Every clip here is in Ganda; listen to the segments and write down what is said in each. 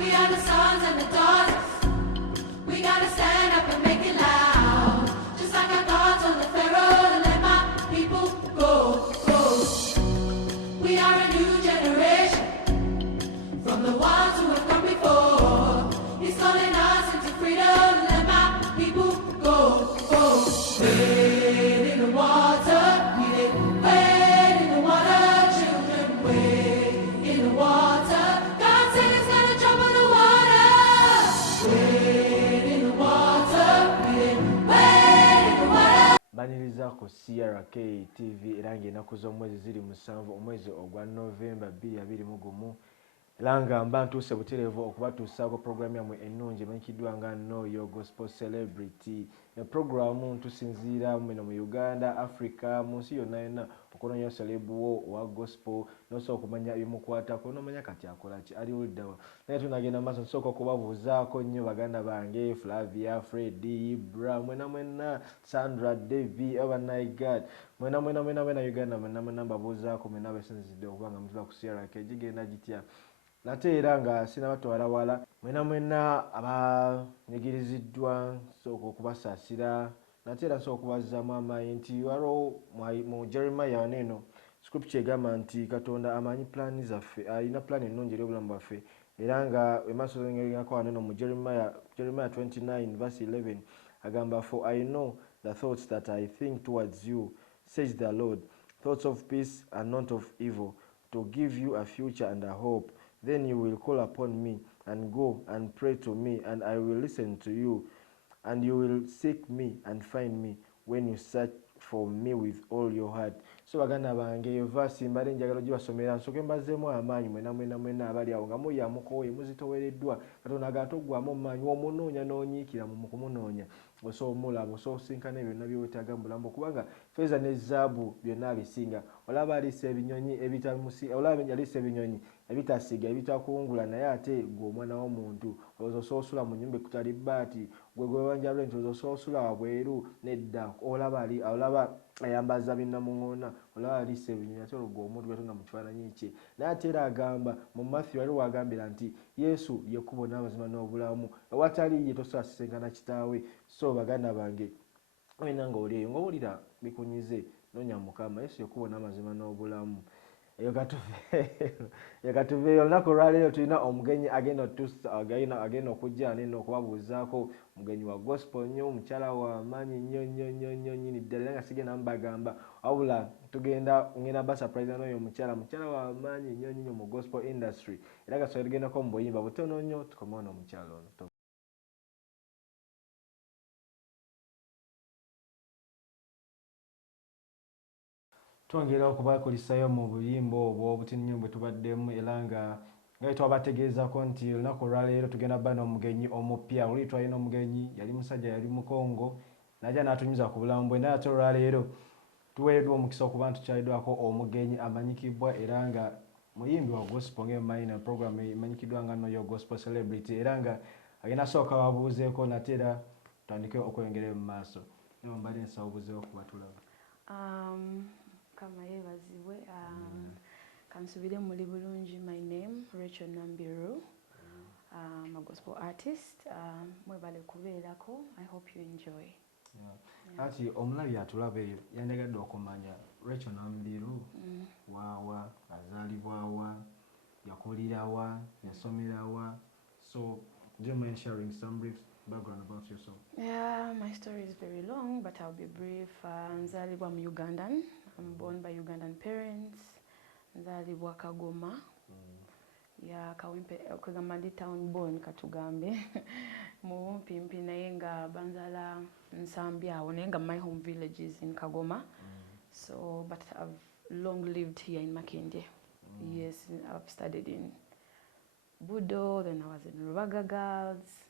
We are the sons and the daughters. We gotta stand up and make it loud. Just like our gods on the Pharaoh, let my people go, go. We are a new generation from the ones who have come before. He's calling us into freedom, let my people go, go. Wade in the water, we did wade in the water, children, wade in the water. God said it's gonna trouble the water. Wade in the water, we did wade in the water. Baniriza ku CRK TV erange enaku z'omwezi ziri musanvu omwezi ogwa Novemba 2021 Langa mbantuuse butereevu okubatuusaako programu yammwe ennungi emanyikiddwa nga Know Your Gospel Celebrity. Programu tusinziira muno mu Uganda, Africa, mu nsi yonna yonna okunoonya celebu owa gospel n'osobola okumanya ebimukwatako n'omanya kati akola ki ali oluddawa. Naye tunagenda maaso nsooka okubabuuzaako nnyo baganda bange Flavia, Freddy, Ibra, mwena Sandra, Devi, Abanaigat, mwena Uganda, mwena mbabuuzaako mwena abesinzidde okuba nga mutuba ku CRK gigenda gitya. Nate era nga sinabatwala wala mwena abanyigiriziddwa nsooka okubasaasira nate era nsooka okubazzaamu amaanyi nti waliwo mu Jeremiah neno scripture egamba nti Katonda amanyi plani zaffe, alina plani ennungi eri obulamu bwaffe era nga emaaso ng'ako waneno mu Jeremiah 29 verse 11 agamba, for I know the thoughts that I think towards you, says the Lord, thoughts of peace and not of evil, to give you a future and a hope. Then you will call upon me and go and pray to me, and I will listen to you. And you will seek me and find me when you search for me with all your heart. So baganda bange verse mbale njagala gibasomera nsooke mbazeemu amaanyi mwena abali awo nga muyamukoye muzitowereddwa Katonda agatogwamu amaanyi omunoonya n'onyiikira mu kumunoonya osobola omulaba osobola osinkana byonna byewetaaga mu bulamu kubanga feeza ne zaabu byonna abisinga olaba alisa ebinyonyi olaba alisa ebinyonyi ebitasiga ebitakungula naye ate gwe omwana w'omuntu osobola osula mu nnyumba ekutali bbaati gwe wanjabule nti osobola osula wabweru nedda olaba ayambaza binnamuŋŋoona olaba alisa ebinyonyi ate olwo gwe omuntu Katonda mu kifaananyi kye naye ate era agamba mu Matthew waliwo agambira nti Yesu yekkubo n'amazima n'obulamu ewatali ye tosobola kusenkana kitaawe. So baganda bange wena ng'oli eyo ng'owulira bikunyize noonya Mukama Yesu yekkubo n'amazima n'obulamu. Eyo katuveeyo olunaku olwaleero tulina omugenyi agenda okujja neno okubabuuzaako mugenyi wa gospel nnyo mukyala wa maanyi nnyo nnyini ddala era nga sigenda mubagamba wabula ngenda basurprise n'oyo mukyala wa maanyi nnyo mu gospel industry era nga sobola tugendako mu buyimba butono nnyo tukomewo n'omukyala ono. Twongera okubakulisayo mu buyimba obwo obutinnyo bwe tubaddemu era nga twabategeezako nti olunaku olwaleero tugenda bba n'omugenyi omupya. Oli twalina omugenyi yali musajja yali Mukongo najja n'atunyuza ku bulamu bwe naye ate olwaleero tuweereddwa omukisa okuba tukyaliddwako omugenyi amanyikibbwa era nga muyimbi wa gospel ng'emanyi na program emanyikiddwa nga Know Your Gospel Celebrity era nga agenda sooka babuuzeeko nate era tutandike okweyongera mu maaso. Eyo mbadde nsaba obuuzeewo kubatulaba. Kama yeebazibwe kansubire muli bulungi. My name Racheal Namubiru. I'm a gospel artist. Mwebale kubeerako. I hope you enjoy. Ati omulabi atulabe yandagadde okumanya Racheal Namubiru waawa azaalibwawa yakulirawa yasomerawa. So do you mind sharing some brief background about yourself? Yeah, my story is very long, but I'll be brief. Nzaalibwa mu Ugandan. I'm born by Ugandan parents. Nzaalibwa Kagoma. Yeah, Kawempe okugamba ndi town born katugambe. Mu Mpimpi naye nga banzala Nsambya awo naye nga my home village is in Kagoma. So but I've long lived here in Makindye. Yes, I've studied in Budo, then I was in Rubaga Girls.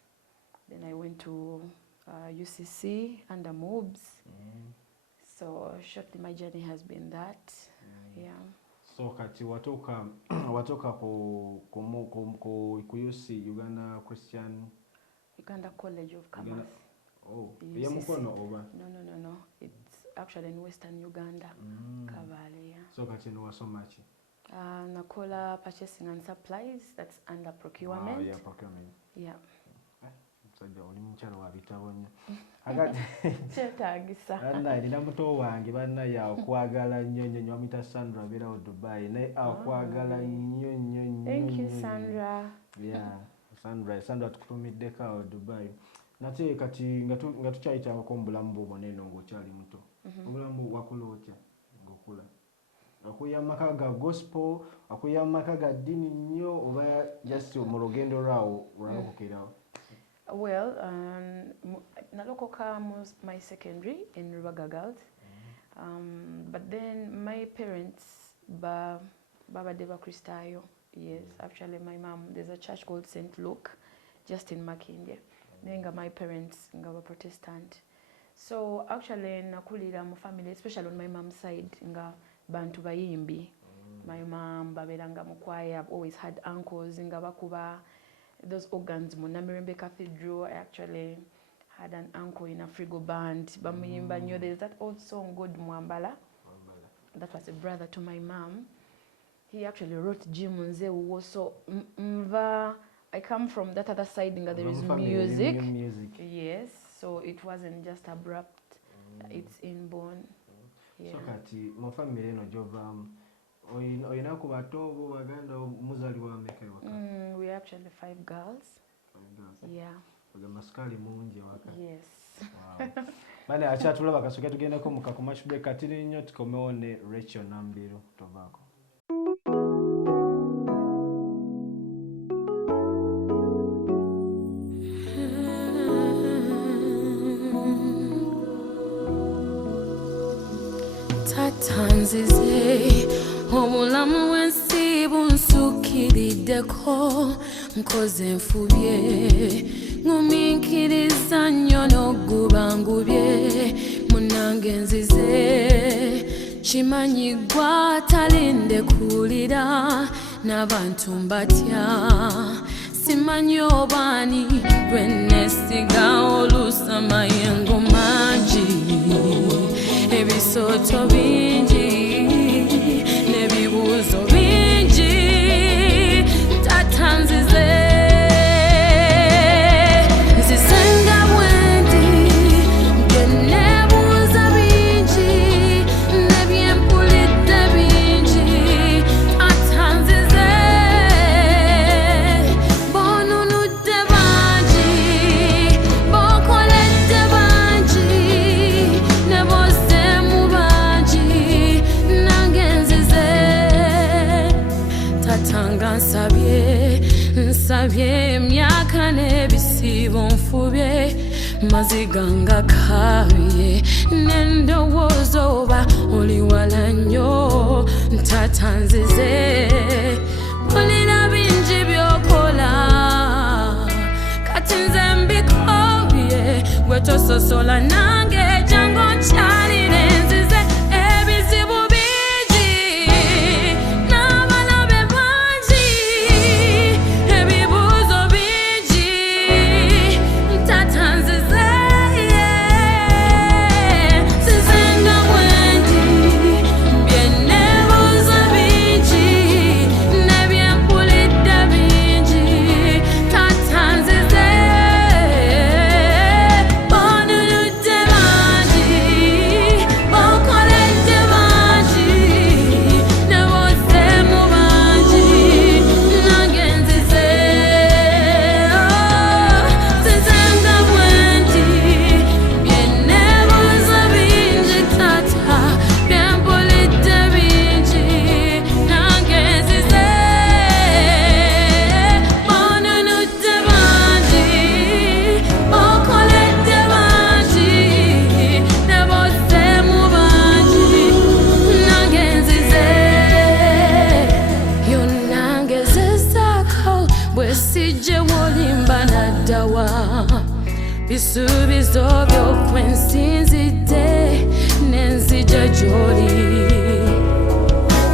Then I went to UCC under MOBS. So shortly my journey has been that. Yeah. So kati watoka ku UC Uganda Christian Uganda College of Commerce. Oh, Yamukono over? No. It's actually in Western Uganda. Kabale, yeah. So kati no wasoma ki? Nakola purchasing and supplies, that's under procurement. Oh, yeah, procurement. Yeah. Musajja oli mukyala wa bitabo nnyo. Kyetaagisa. Bannaye nina muto wange bannaye akwagala nnyo amuyita Sandra abeera mu Dubai naye akwagala nnyo. Thank you, Sandra. Yeah, Sandra tukutumiddeko awo Dubai. Nate kati nga tukyayitangako mu bulamu bwo bwonna ng'okyali muto. Obulamu wakula otya ng'okula? Akuya maka ga gospel, akuya maka ga dini nnyo oba just mu lugendo lwawo olwalokokerawo? Well, nalokoka my secondary in Rubaga Girls, but then my parents Baba Deva Kristayo. Yes, actually my mom, there's a church called St. Luke, just in Makindye. Then my parents were Protestant. So actually nakulira mu family, especially on my mom's side, nga bantu bayimbi. My mom babelanga mu choir. I've always had uncles nga bakuba those organs mu Namirembe Cathedral. I actually had an uncle in a frigo band. Bamuyimba nyo. There's that old song God Mwambala. That was a brother to my mom. He actually wrote Jim Nze. So I come from that other side. There is music. Yes, so it wasn't just abrupt. It's inborn. Yeah. So kati mu family eno gy'ovaamu oyina ku bato bo baganda muzaalibwa bameka ewaka? We are actually 5 girls. 5 girls. Yeah. Ogamba sikaali mungi ewaka. Yes. Wow. Bane akyatulaba kasooke tugendeko mu commercial break kati nnyo tukomewo ne Racheal Namubiru tovaako. Tatanzize obulamu wensi bunsukirideko nkoze nfubye nguminkiriza nnyo n'ogubangubye munange nzize kimanyigwa talinde kulira n'abantu mbatya simanyi obaani lwenesiga olusa mayengo mangi ebisoto bingi n'ebibuuzo bingi tatanzize nzizenga bwendi byenebuuza bingi nebyempulidde bingi tatanzize bonunudde bangi bokoledde bangi Tatanga nsabye emyaka n'ebisibo nfubye maziganga kabye n'endowooza oba oli wala nnyo ntatanzize olina bingi by'okola kati nze mbikobye gwe tososola nange jangu nkyalire nzize ebizibu bisuubizo by'okwensinzidde n'enzija gy'oli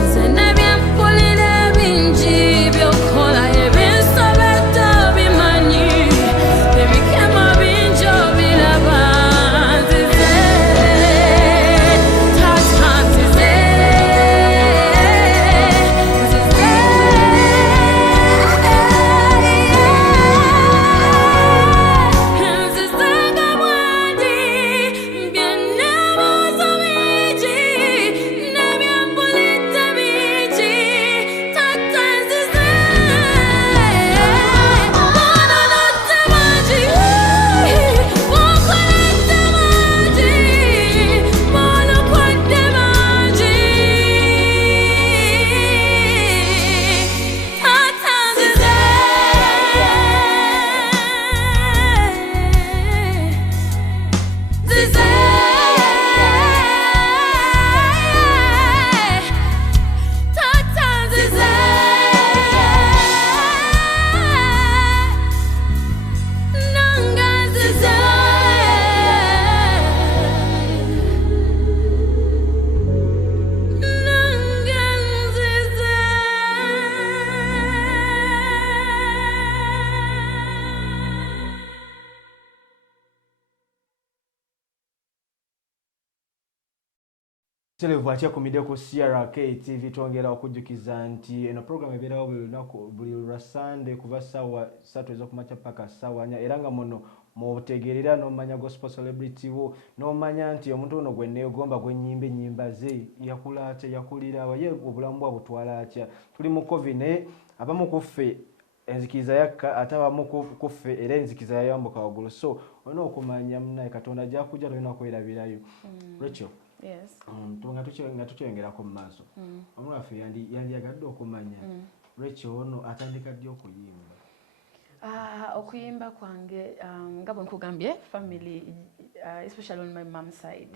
nze nebyempulira ebingi by'okola ebinsobedde obimanyi ebikema bingi obiraba nzize tata nzize Televu akyakumidde ku CRK TV twongera okujjukiza nti eno program ebeerawo buli lunaku buli lwa Sunday kuva ssaawa 3 ez'okumakya paka ssaawa 4 era nga muno mutegeerera n'omanya gospel celebrity wo n'omanya nti omuntu ono gwe neegomba gwe nnyimba ennyimba ze yakula atya yakulira ye obulamu bwa butwala atya tuli mu covid naye abamu ku ffe enzikiriza yakka ate abamu ku ffe era enzikiriza yayambuka waggulu so olina okumanya munaye Katonda gy'akujja tolina kwerabirayo. Racheal, Yes. nga tukyongerako mu maaso omu waffe yandiyagadde okumanya Racheal ono atandika ddi okuyimba? Okuyimba kwange nga bwe nkugambye family especially on my mom's side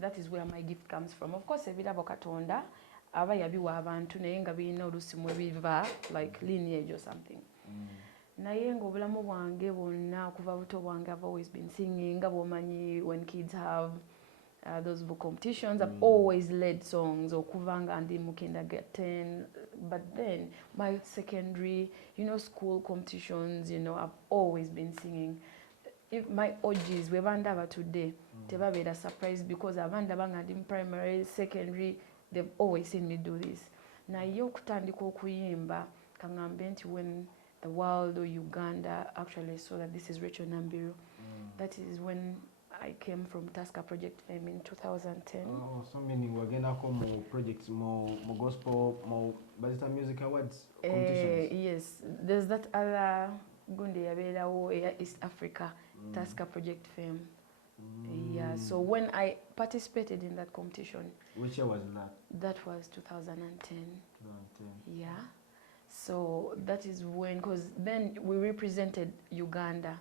that is where my gift comes from. Of course ebirabo Katonda aba yabiwa abantu naye nga birina oluusi mwe biva like lineage or something. Naye ng'obulamu bwange bwonna okuva buto bwange I've always been singing. Nga bw'omanyi when kids have those vocal competitions, I've always led songs okuva nga ndi mu kindergarten, but then my secondary, school competitions, I've always been singing. If my OGs we bandaba today tebabeera surprised because abandaba nga ndi mu primary, secondary, they've always seen me do this. Naye okutandika okuyimba kangambe nti when the world or Uganda actually saw that this is Racheal Namubiru, that is when I came from Tasker Project Fame in 2010. Oh, so meaning wagendako mu projects mu gospel mu Bazita Music Awards competitions? Yes, there's that other gunde yabeerawo East Africa Tasker Project Fame. Yeah, so when I participated in that competition. Which year was that? That was 2010. 2010. Yeah. So that is when, because then we represented Uganda.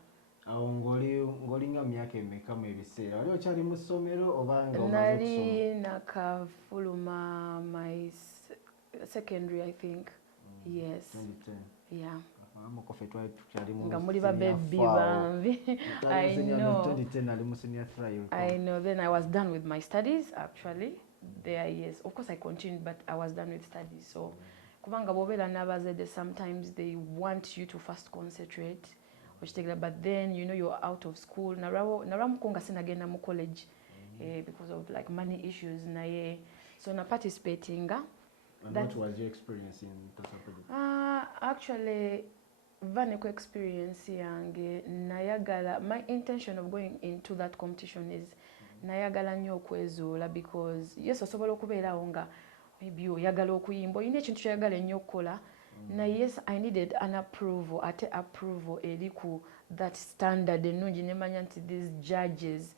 Awo ng'olinga myaka emeka mu ebiseera wali okyali mu ssomero oba nga omaze nali nakafuluma my secondary I think. Yes. 2010. Yeah. Amukofe twali tukyali mu nga muli babebi bambi. I know. 2010 ali mu senior 3. I know. Then I was done with my studies actually. There, yes. Of course I continued, but I was done with studies. So kubanga bobera n'abazadde sometimes they want you to first concentrate. But then you're out of school. Naramukonga sinagenda mu college because of like money issues. So na participating. And what was your experience in Tasker Project? Actually, vaneko experience yange nayagala. My intention of going into that competition is nayagala nnyo okwezuula because yes osobola okubeerawo nga maybe oyagala okuyimba oyina ekintu ky'oyagala ennyo okukola. Now, yes, I needed an approval, approval eriku that standard ennungi nemanya nti these judges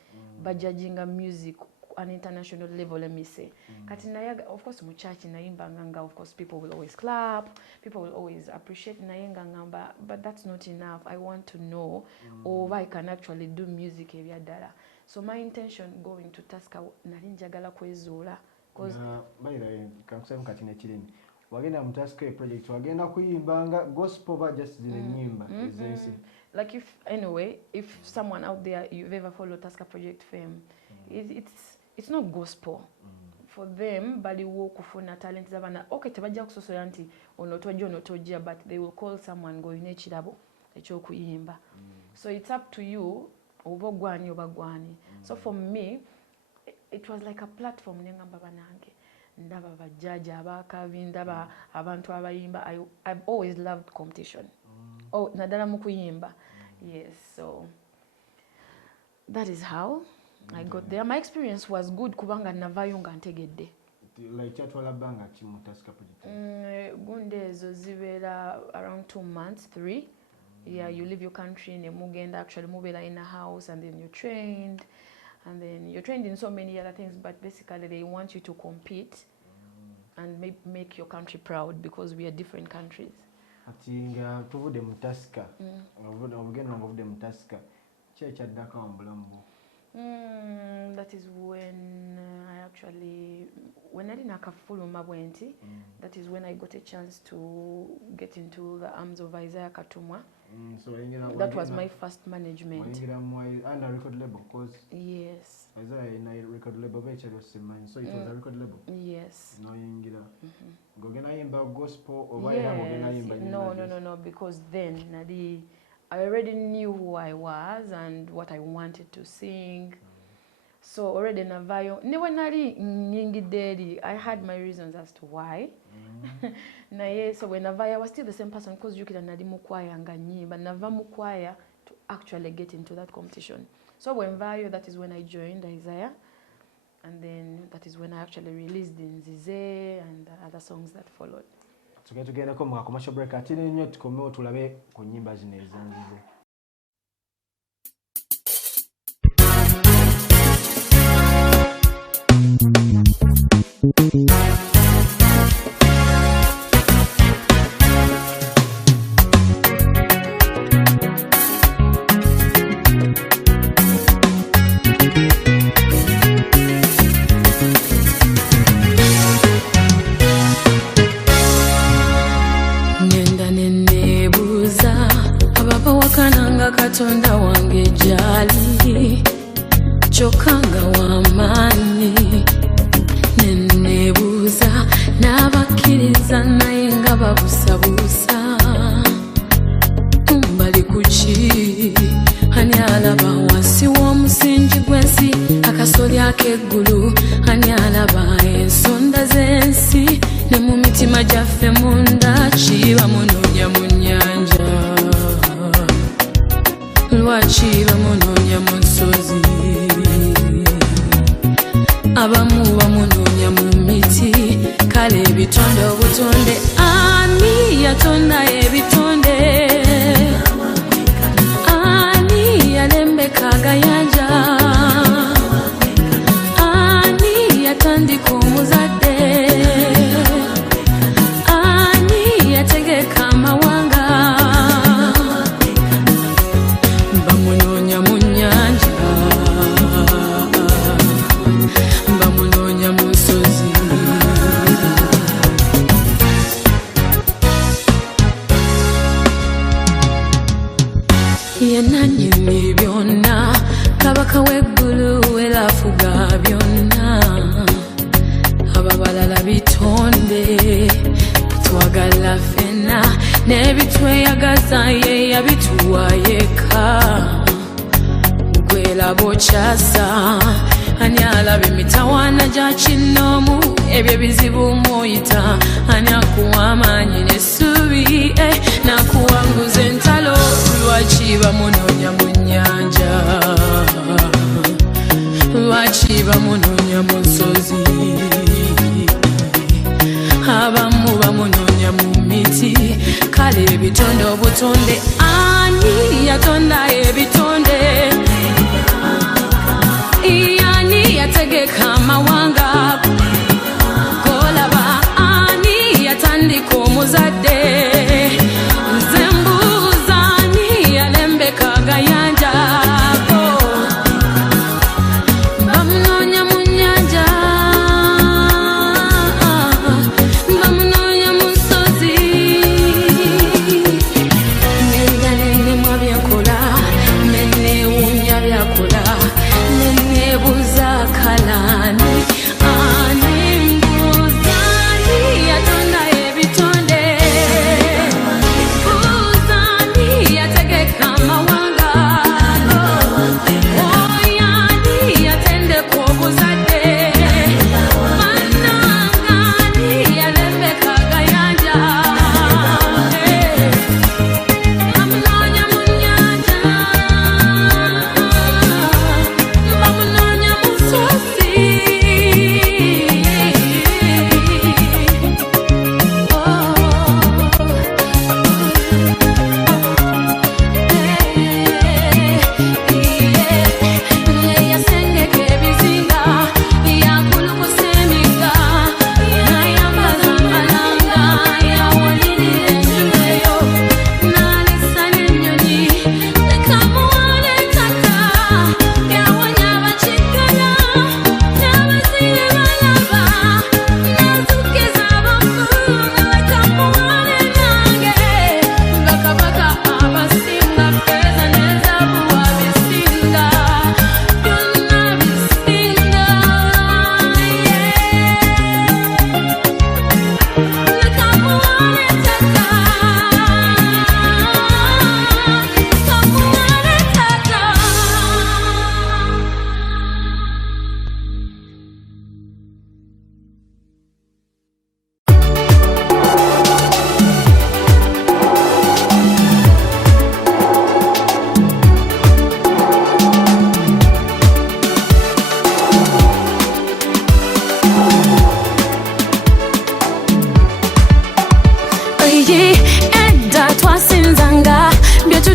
judging music an international level, let me say. Kati naye of course mu church nayimbanga nga of course people will always clap, people will always appreciate naye nga ngamba but that's not enough. I want to know or I can actually do music ebyaddala. So my intention going to Tasker nali njagala kwezuula because by the way kankusaba kati nekirimi wagenda mu Tasker project wagenda kuyimbanga gospel ba just zile nyimba ezensi like if someone out there you've ever followed Tasker Project Fame it's not gospel for them bali wo kufuna talent zabana okay tebajja kusosola nti onotojja but they will call someone go ine kirabo ekyokuyimba so it's up to you oba gwani oba gwani so for me it was like a platform nengamba banange ndaba bajaja abakavi ndaba abantu abayimba. I've always loved competition. Nadala mu kuyimba. Yes, so that is how I got there. My experience was good kubanga navayo nga ntegedde. Like chatwala banga ki mu Tasker Project? Gunde ezo zibeera around 2 months, 3. Yeah, you leave your country ne mugenda actually mubera in a house and then you're trained. And then you're trained in so many other things, but basically they want you to compete and make your country proud because we are different countries. Ati nga tuvude mu Tasker, obugendo obuvude mu Tasker, kyekyaddaako mu bulamu bwo? That is when when I didn't nakafuluma bwenti, that is when I got a chance to get into the arms of Isaiah Katumwa. So that was my first management. Under record label, because yes. Isaiah in a record label, so it was a record label. Yes. No yingira. Gogena yimba gospel or yes. No, because then I already knew who I was and what I wanted to sing. So already navayo newe nali nyingidde eri, I had my reasons as to why. Naye so when navayo I was still the same person because jukira nali mu choir nga nyimba nava mu choir to actually get into that competition. So when vayo, that is when I joined Isaiah, and then that is when I actually released Nzize and other songs that followed. Tugendeko mu commercial break ati nnyo tukomewo tulabe ku nnyimba zino ezanzize. Katonda wange jali chokanga wamani nenebuza nabakiriza naye nga babusabusa mbali kuki ani alaba wansi w'omusingi gw'ensi akasoli ak'eggulu ani alaba ensonda z'ensi ne mu mitima gyaffe munda kiba munoonya mu nnyanja lwaki bamunoonya mu nsozi abamu bamunoonya mu miti kale ebitonde obutonde ani yatonda ebitonde ani yalembeka agayanja ani yatandika omuzadde ani yategeka amawanga yenanyini byonna kabaka w'eggulu erafuga byonna ababalala bitonde twagala fena n'ebitweyagaza ye yabituwa yeka gwelaba okyasa ani alaba emitawaana gya kinoomu ebyo bizibu muyita ani akuwa amaanyi n'essuubi n'akuwanguza entalo lwaki bamunoonya mu nnyanja lwaki bamunoonya mu nsozi abamu bamunoonya mu miti kale ebitonde obutonde ani yatonda ebitonde ani yategeka amawanga golaba ani yatandika omuzadde nze mbuuza ani yalembeka agayanja bamunoonya mu nnyanja bamunoonya mu nsozi nenganennemwa byenkola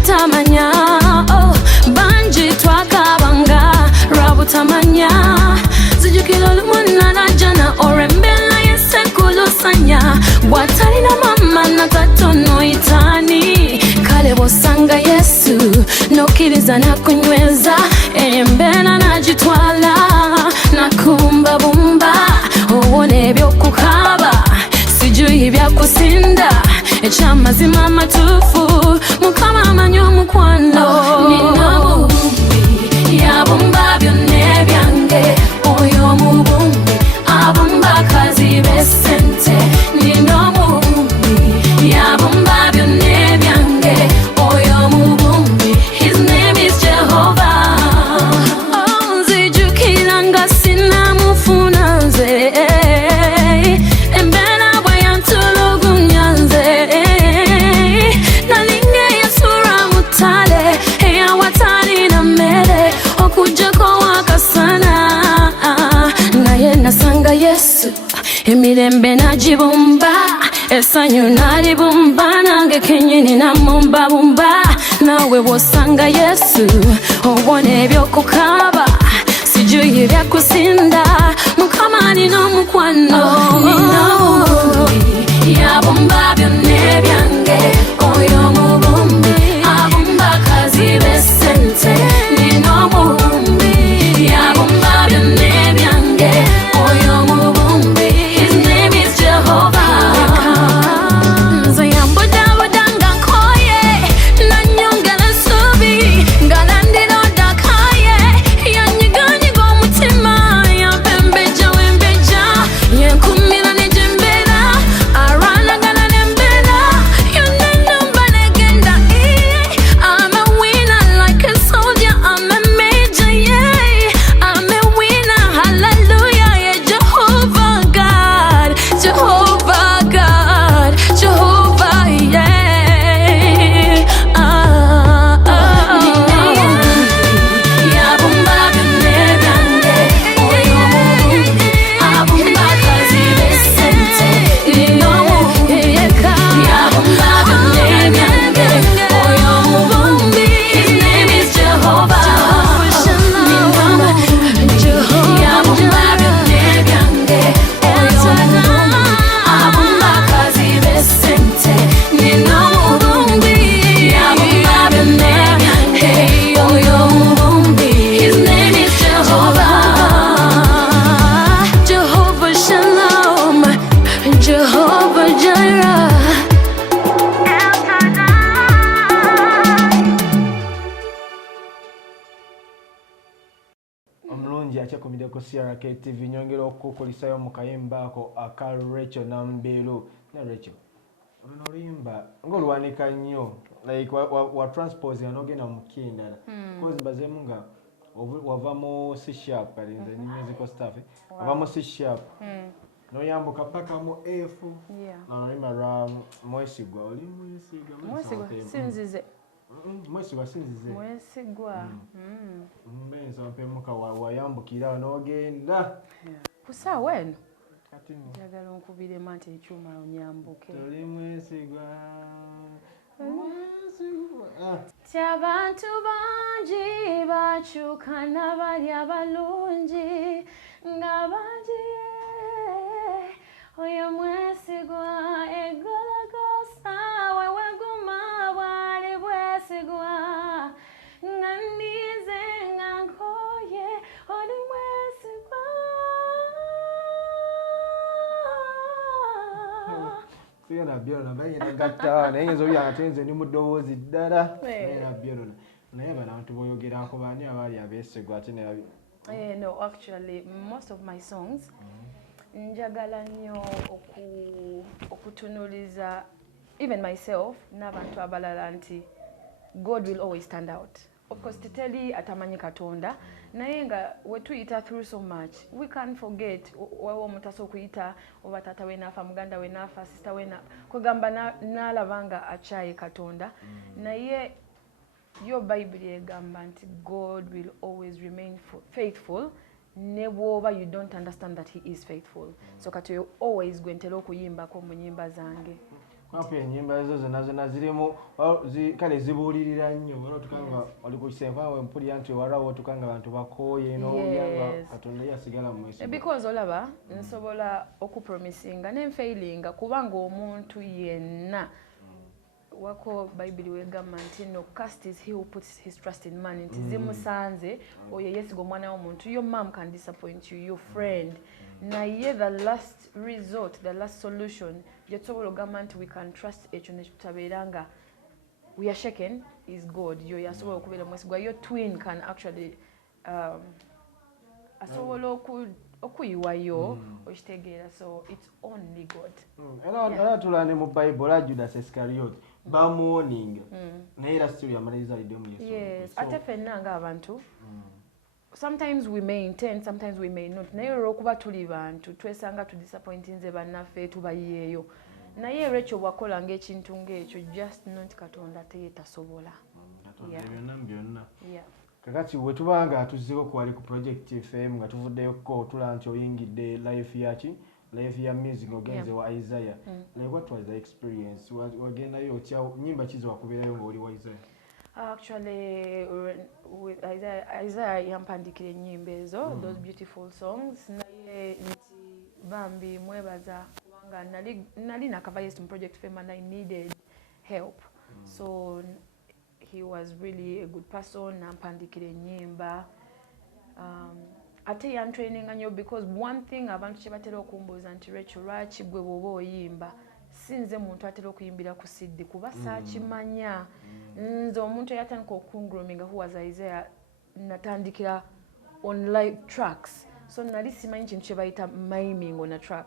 butamanya banji twakabanga rabutamanya zijukira lumuna najana orembela yesekulusanya watalina mama na tatono itani kale bosanga Yesu nokiriza na kunyweza embela najitwala nakumba bumba ubone byokukaba sijui byakusinda ekyamazima amatuufu mukama amanyi omukwano nina mubumbi yabumba byonna ebyange oyo mubumbi abumba akazi b'essente nina omubumbi yabumba byonna ebyange oyo mubumbi his name is Jehovah nzijukira nga sinamufuna nze embeera bwe yantulugunya nze nalinga eyasula mu ttale eyawatalina mmere okuggyako wakasana naye nasanga Yesu emirembe nagibumba essanyu nalibumba nange kenyini namumbabumba nawe bw'osanga Yesu obona ebyokukaaba sijui byakusinda mukama alina omukwano nina omubumbi yabumba byonna ebyange oyo omubumbi abumba akazi b'essente nina omubumbi yabumba byonna ebyange oyo omubumbi his name is Jehovah nze yambudabuda nga nkoye nanyongera essuubi nga landira odakaye yanyiganyiga omutima yampembejja wembejja yenkumira ne gye mbeera arwanagana ne mbeera yonna ennumba negenda I'm a winner like a soldier I'm a major yeah I'm a winner hallelujah yeah Jehovah God Jehovah God Jehovah yeah yabumba byonna ebyange oyo omubumbi abumba akazi b'essente nina omubumbi yabumba byonna ebyange oyo omubumbi his name is Jehovah nina omubumbi yabumba byonna ebyange oyo omubumbi abumba akazi b'essente nina omubumbi yabumba byonna ebyange oyo omubumbi his name is Jehovah Jehovah Shalom Jehovah Jireh omulungi akyakomidde ku CRK TV nyongera okukulisayo mu kayimba ako aka Racheal Namubiru ne Racheal luno oluyimba ng'oluwanika nnyo like wa transpose n'ogenda mu kindala cause bazemu nga wava mu C sharp kali nze ni musical staff wava mu C sharp noyambuka paka mu F Yeah. oluyimba lwa mwesigwa oli mwesigwa sinzize mwesigwa sinzize mwesigwa mbenza mpemuka wayambukira n'ogenda kusaawa eno kati njagala onkubiremu anti ekyuma onyambuke toli mwesigwa ti abantu bangi bakyuka n'abali abalungi nga bangi oyo mwesigwa egologosa weweguma bwali bwesigwa nga ndize nga nkoye oli mwesigwa sigenda byona bayina gatta naye ngenza oyo ate nze ndi mu ddoboozi ddala bayina byona naye bano abantu boyogerako baani abaali abeesigwa ate ne no actually most of my songs njagala nnyo okutunuliza even myself n'abantu abalala nti God will always stand out. Of course teteli atamanyi katonda naye nga wetuyita through so much we can't forget wawe omutaso okuyita oba tata we nafa muganda we nafa sister we na kugamba n'alabanga akyaye katonda naye yo Bible egamba nti God will always remain faithful ne bwoba you don't understand that he is faithful so kati always gwentera okuyimbako mu nyimba zange Hapo enyimba ezo zonna zirimu kale zibuulirira nnyo wano tukanga oli ku kisenfa we mpulira nti warawo tukanga abantu bakooye n'oyanga Katonda yasigala mu mwezi. Because olaba nsobola okupromisinga n'enfailinga kubanga omuntu yenna wako Bible wegamba nti no cast is he who puts his trust in man nti zimusanze oyo yesiga omwana w'omuntu. Your mom can disappoint you, your friend. Naye the last resort, the last solution gyetusobola ogamba nti we can trust ekyo nekitabeera nga we are shaken is God. Yo yasobola okubeera mwesigwa. Your twin can actually asobola okuyiwayo okitegeera, so it's only God. Era tulane mu Bible Judas Iscariot bamuoninga naye era still yamaliriza lidemu Yesu. Yes, ate ffenna nga abantu sometimes we may intend, sometimes we may not. Naye olw'okuba tuli bantu twesanga tudisappointinze bannaffe tubayiyeeyo. Naye Racheal bwakola ng'ekintu ng'ekyo just not Katonda tasobola. Byonna. Yeah. Kakati bwe tuba nga tuzzeeko kwali ku project FM nga tuvuddeyoko otula nti oyingidde life ya music ogenze wa Isaiah. Like what was the experience? Wagendayo otya nnyimba kizo wakubeerayo ng'oli wa Isaiah? Actually, with Isaiah yampandikira ennyimba ezo, those beautiful songs. Naye nti bambi mwebaza kubanga nali nakava mu project FM and I needed help. So he was really a good person. Nampandikira ennyimba. Ate yantraininga nnyo because one thing abantu kye batera okumbuuza nti Racheal lwaki gwe bw'oba oyimba sinze muntu atera okuyimbira ku CD kuba saakimanya. Nze omuntu eyatandika okungroominga who was Isaiah natandikira on live tracks, so nali simanyi kintu kye bayita miming on a track.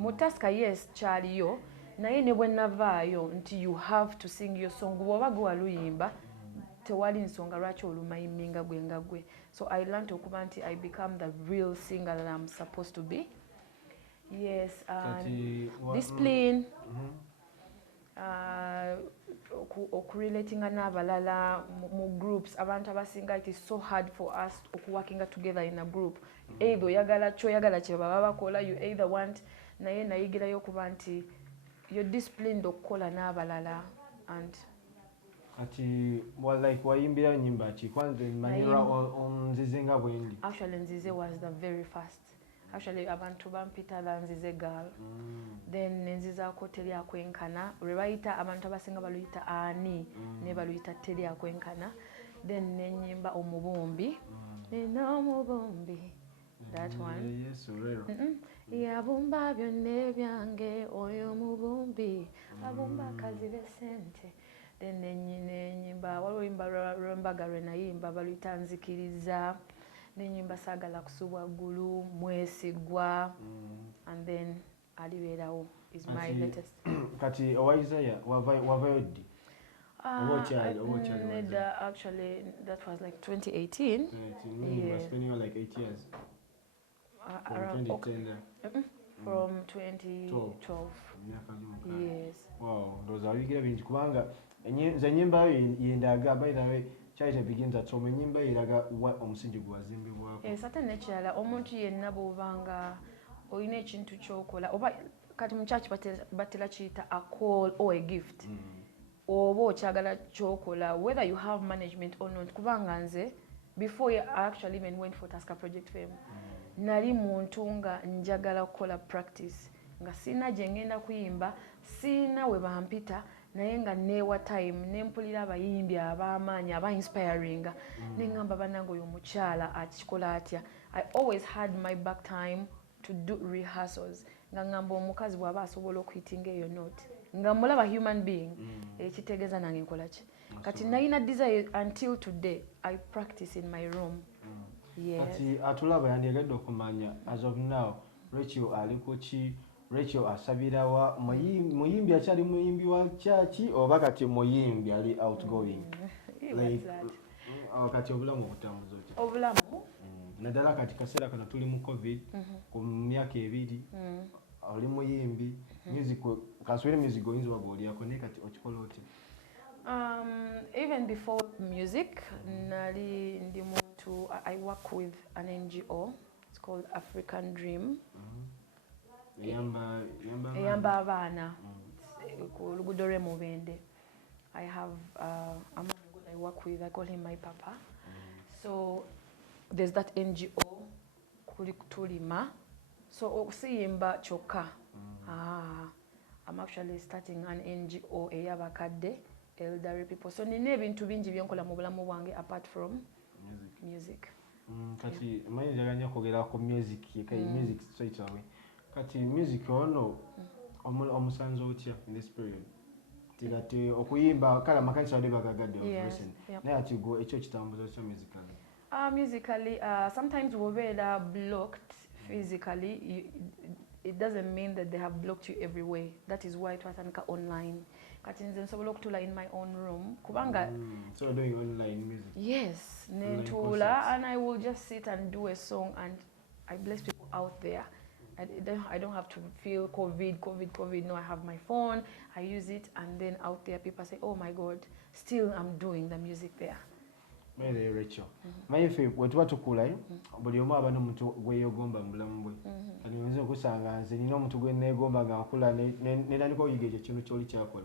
Mutaska yes kyaliyo naye ne bwe navaayo nti you have to sing your song bw'oba gwe waluyimba tewali nsonga lwaki olumayiminga gwe nga gwe. So I learned okuba nti I become the real singer that I'm supposed to be. Yes, discipline, okurelatinga n'abalala mu groups. Abantu abasinga it is so hard for us okuworkinga together in a group. Either oyagala kyoyagala kye baba bakola, you either want. Naye nayigirayo okuba nti you're disciplined okukola n'abalala. And ati like wayimbira nyimba ki kwanza manyira onzize nga bwendi? Actually Nzize was the very first. Actually abantu bampita la Nzize girl. Then nenzizaako teri akwenkana lwe bayita abantu abasinga baluyita ani ne baluyita teri akwenkana. Then nenyimba omubumbi omubumbi, that one. Yes, rero. Yabumba byonna byange oyo mubumbi abumba akazi besente. Then nenyimba waliwo yimba lwembaga lwe nayimba baluyita nzikiriza. Nenyimba saagala kusubwa ggulu mwesigwa. And then alibeerawo is my latest. Kati Isaiah wavayo ddi? Actually that was like 2018. Yes. Spending like 8 years. From 2010 from 2012. Yes. Wow, those are big bintu kubanga enyimba yendaga by the way Charity begins at home enyimba iraga omusingi gwazimbibwako. Yes, ate nekirala omuntu yenna bw'obanga olina ekintu ky'okola oba kati mu church batera kiyita a call or a gift. Oba okyagala ky'okola whether you have management or not, kubanga nze before I actually even went for Tasker Project FM nali muntu nga njagala kukola practice nga sina gye ngenda kuyimba, sina we bampita naye nga neewa time nempulira abayimbi ab'amaanyi aba inspiring nengamba bannange oyo omukyala akikola atya. I always had my back time to do rehearsals nga ngamba omukazi bw'aba asobola okuyitinga eyo note nga mulaba human being ekitegeeza nange nkola ki. Kati nalina desire until today I practice in my room. Yes. Kati atulaba yandigadde okumanya as of now Racheal aliko ki? Racheal asabira wa muyimbi akyali muyimbi wa church oba kati muyimbi ali outgoing? Like that. Kati obulamu butambuza ki? Obulamu naddala kati kaseera kano tuli mu covid ku myaka ebiri oli muyimbi music kaswere music oyinza waba olyako naye kati okikola otya? Even before music nali ndi muntu I work with an NGO. It's called African Dream. Eyamba Eyamba abaana. ku luguudo lw'e Mubende. I have a man good I work with, I call him my papa. So there's that NGO, Kuli Tulima. So okusiyimba kyokka. I'm actually starting an NGO ey'abakadde elderly people. So nina ebintu bingi byenkola mu bulamu bwange apart from music. Kati manyi njagala nnyo kwogera ku music music straight away. Kati music ono omusanze otya in this period? Tigati okuyimba kala makanisa wade bagagadde of recent. Naye ati go ekyo kitambuza kyo musically. Musically, sometimes wobeera blocked physically. It doesn't mean that they have blocked you every way. That is why twatandika online. Kati nze nsobola okutula in my own room. Kubanga so you're doing online music? Yes, nentula, and I will just sit and do a song and I bless people out there. I don't have to feel COVID. No, I have my phone, I use it, and then out there people say, oh my God, still I'm doing the music there. Mele Racheal. Mayife wetuba tukula buli omu aba n'omuntu gweyegomba mu bulamu bwe. Kati nze okusanga nze nina omuntu gwe neegomba nga nkula netandika oyiga ekyo kintu ky'oli kyakola.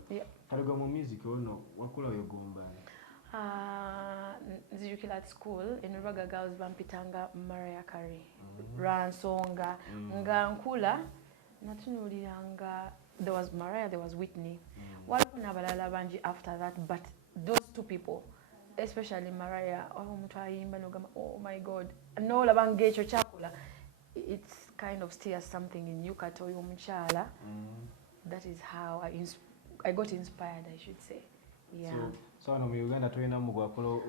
Kale gwe mu music ono wakula oyegomba? Nzijukira at school in Rubaga Girls bampitanga Mariah Carey. Ransonga nga nkula natunuuliranga there was Mariah, there was Whitney. Waliwo n'abalala bangi after that, but those two people, especially Mariah, omuntu ayimba nogamba oh my God, n'olaba ng'ekyo kyakula, it's kind of stirs something in you kati oyo omukyala. That is how I got inspired, I should say. Yeah. So wano mu Uganda tulina mu gwakola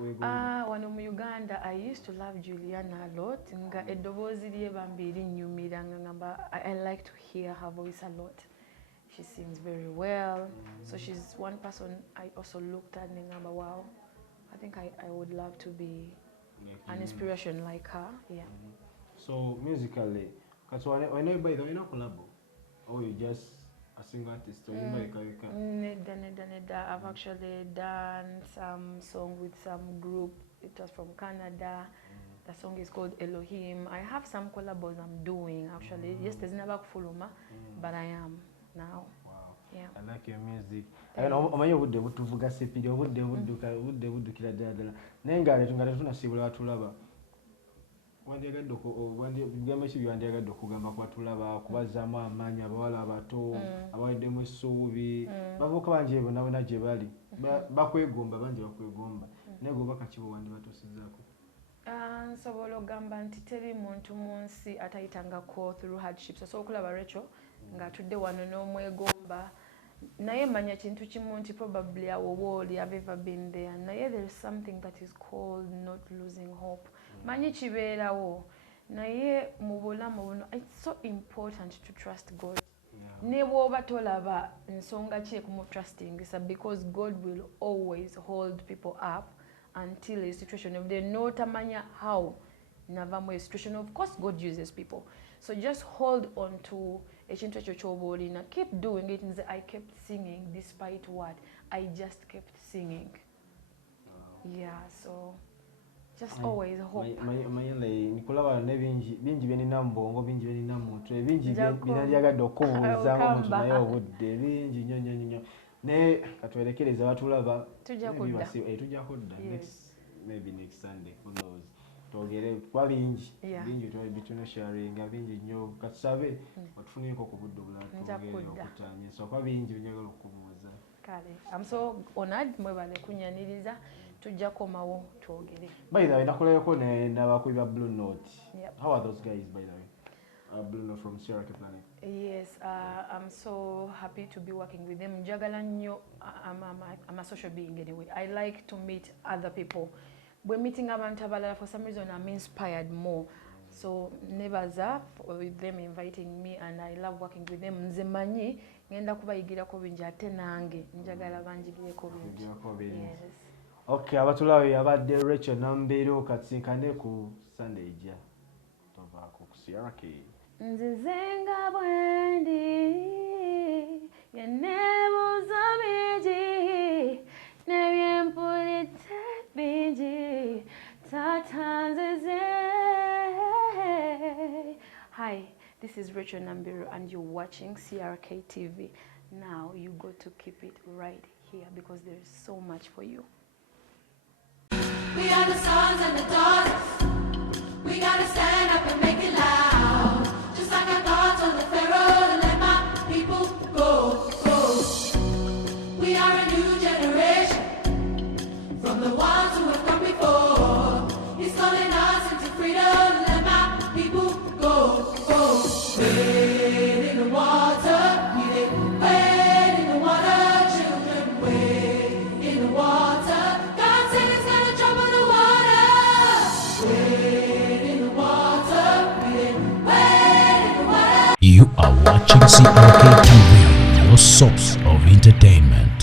wano mu Uganda I used to love Juliana a lot. Nga eddoboozi lye bambi linnyumira nga ngamba I like to hear her voice a lot. She sings very well. So she's one person I also looked at and ngamba wow, I think I would love to be an inspiration like her. Yeah. So musically, because when you buy the collab, or you just a single artist or you Neda. I've actually done some song with some group. It was from Canada. The song is called Elohim. I have some collabos I'm doing actually. Yes, there's never Fuluma, but I am now. Wow. Yeah. I like your music. I know omanyi obudde butuvuga sepidi obudde buddukira ddala. Naye nga tunasibula batulaba. Wandyagadde bigambo ki byandyagadde okugamba ku batulaba kubazzaamu amaanyi abawala abato abaweddemu essuubi bavubuka bangi bonna gye bali bakwegomba bangi bakwegomba naye gwe obaka ki bwe wandibatuusizzaako? Nsobola okugamba nti teri muntu mu nsi atayitangako through hardships. Osobola okulaba Racheal ng'atudde wano n'omwegomba naye manya kintu kimu nti probably awo wooli have ever been there. Naye there is something that is called not losing hope. Manyi kibeerawo naye mu bulamu buno it's so important to trust God. Ne bw'oba tolaba nsonga ki ekumutrustingisa because God will always hold people up until a situation of the notamanya how navamu a situation. Of course God uses people, so just hold on to ekintu ekyo ky'oba olina. Keep doing it. Nze I kept singing despite what I just kept singing. Yeah, so just always hope. Mayele nikulaba ne bingi byenina mu bwongo bingi byenina mu mutwe bingi binalyagadde okubuuzaako omuntu naye obudde bingi nnyo naye katwerekereza batulaba tujja kudda maybe next Sunday, who knows. Twogere kwa bingi bituna sharinga bingi nnyo katusabe batufuneko ku budde obulala twogere okutanya so kwa bingi njagala okubuuza. Kale I'm so honored mwebale kunyaniriza tujja komawo twogere. By the way nakolereko n'abakubi ba Blue Note. How are those guys by the way? Blue Note from Sierra Planet. Yes, I'm so happy to be working with them. Njagala nnyo, I'm a social being anyway. I like to meet other people. When meeting abantu abalala, for some reason I'm inspired more. So nebaza with them inviting me and I love working with them. Nze manyi ngenda kubayigirako bingi ate nange njagala banjigireko bingi. Yes. Okay, abatulawe abadde Racheal Namubiru katsinkane ku Sunday ejja tova ku Sierra K. Nzizenga bwendi yenebuza bingi nebyempulidde bingi tata nzize. Hi, this is Racheal Namubiru and you're watching CRK TV. now you got to keep it right here because there is so much for you. We are the sons and the daughters. We gotta stand up and make it loud. Just like our God told the Pharaoh to let my people go, go. We are a new generation from the ones who have come before. He's calling us into freedom. Let my people go, go. Wade in the water, we did wade in the water, children, wade in the water. God said it's gonna trouble the water. Wade in the water, we did wade in the water. You are watching CRK TV, your source of entertainment.